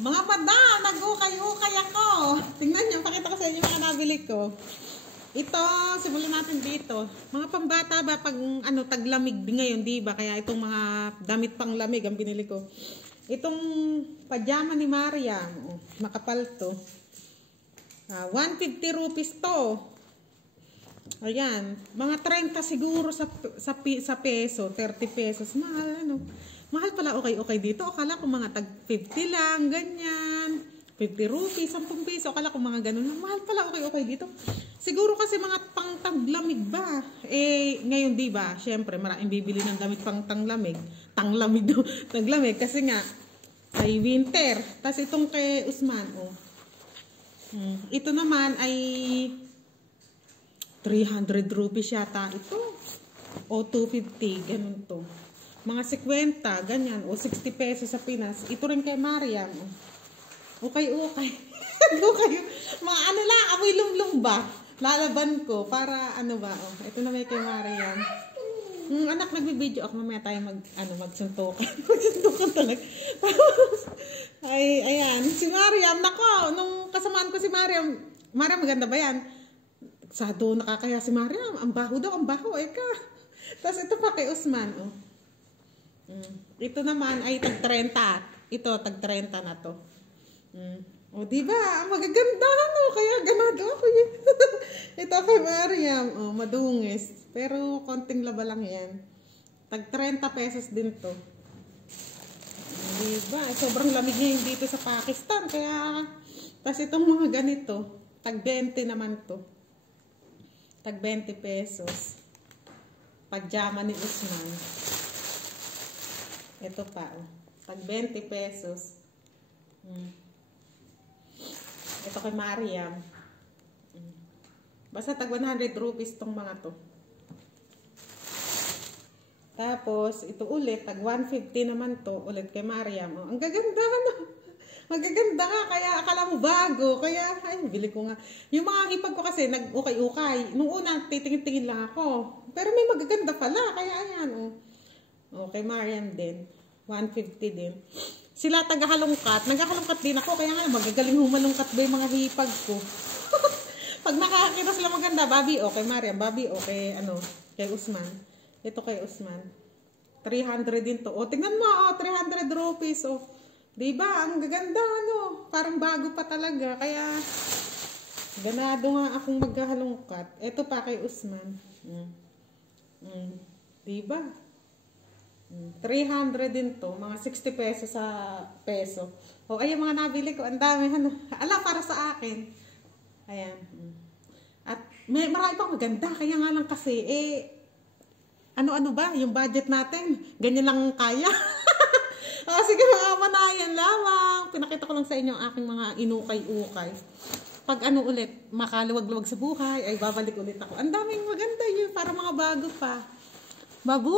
Mga mada, nag-ukay-ukay ako. Tingnan nyo, pakita ko sa inyo mga nabili ko. Ito, simulan natin dito. Mga pambata ba pag taglamig ngayon, di ba? Kaya itong mga damit pang lamig ang binili ko. Itong pajama ni Mariam, makapal to. 150 rupees to. Ayan, mga 30 siguro sa peso, 30 pesos. Mahal, ano? Mahal pala, okay dito. Akala ko mga tag 50 lang, ganyan. 50 rupees, 10 piso. Akala ko mga ganun. Mahal pala, okay dito. Siguro kasi mga pang taglamig ba? Ngayon di ba? Syempre, maraming bibili ng damit pang taglamig. Taglamig kasi nga ay winter. Tapos itong kay Usman, ito naman ay 300 rupees yata ito. O 250, ganun to. Mga 50, ganyan. O 60 pesos sa Pinas. Ito rin kay Mariam. Okay. Mga ano lang, amoy lumlum ba? Lalaban ko para ano ba? Ito na may kay Mariam. Anak, nagbibideo ako. Mamaya tayo magsuntukan. Magsuntukan talaga. Ayan. Si Mariam, nako, nung kasamaan ko si Mariam, maganda ba yan? Sado nakakaya si Mariam. Ang baho daw, ang baho. Tapos ito pa kay Usman, Ito naman ay tag 30. Ito, tag 30 na to. Diba? Magaganda, Kaya ganado ako yun. Ito kay Mariam. Madungis. Pero konting laba lang yan. Tag 30 pesos din to. Diba? Sobrang lamig ngayon dito sa Pakistan. Kaya, tapos itong mga ganito, tag 20 naman to. Tag 20 pesos. Pajama ni Usman. Ito pa, tag 20 pesos. Ito kay Mariam. Basta tag 100 rupees tong mga to. Tapos, ito ulit, tag 150 naman to, ulit kay Mariam. Ang gaganda, Magaganda nga, kaya akala mo bago. Kaya, bili ko nga. Yung mga hipag ko kasi, nag-ukay-ukay. Nung una, titingin-tingin lang ako. Pero may magaganda pala, kaya ayan, Okay, Mariam din. 150 din. Sila taga-halongkat. Naghahalongkat din ako. Kaya nga, magagaling humalongkat ba yung mga hipag ko. Pag nakakita sila maganda, Babi, okay, Mariam. Babi, okay, kay Usman. Ito kay Usman. 300 din to. Tingnan mo, 300 rupees, Diba? Ang gaganda, Parang bago pa talaga. Kaya, ganado nga akong maghahalongkat. Ito pa kay Usman. Diba? 300 din to. Mga 60 pesos sa peso. Ayan mga nabili ko. Ang dami, Ala, para sa akin. Ayan. At may marami pang maganda. Kaya nga lang kasi, ano ba? Yung budget natin, ganyan lang kaya. Sige mga manayan lamang. Pinakita ko lang sa inyo ang aking mga inukay-ukay. Pag ulit, makaluwag-luwag sa buhay, ay babalik ulit ako. Ang daming maganda yun. Para mga bago pa. Babu!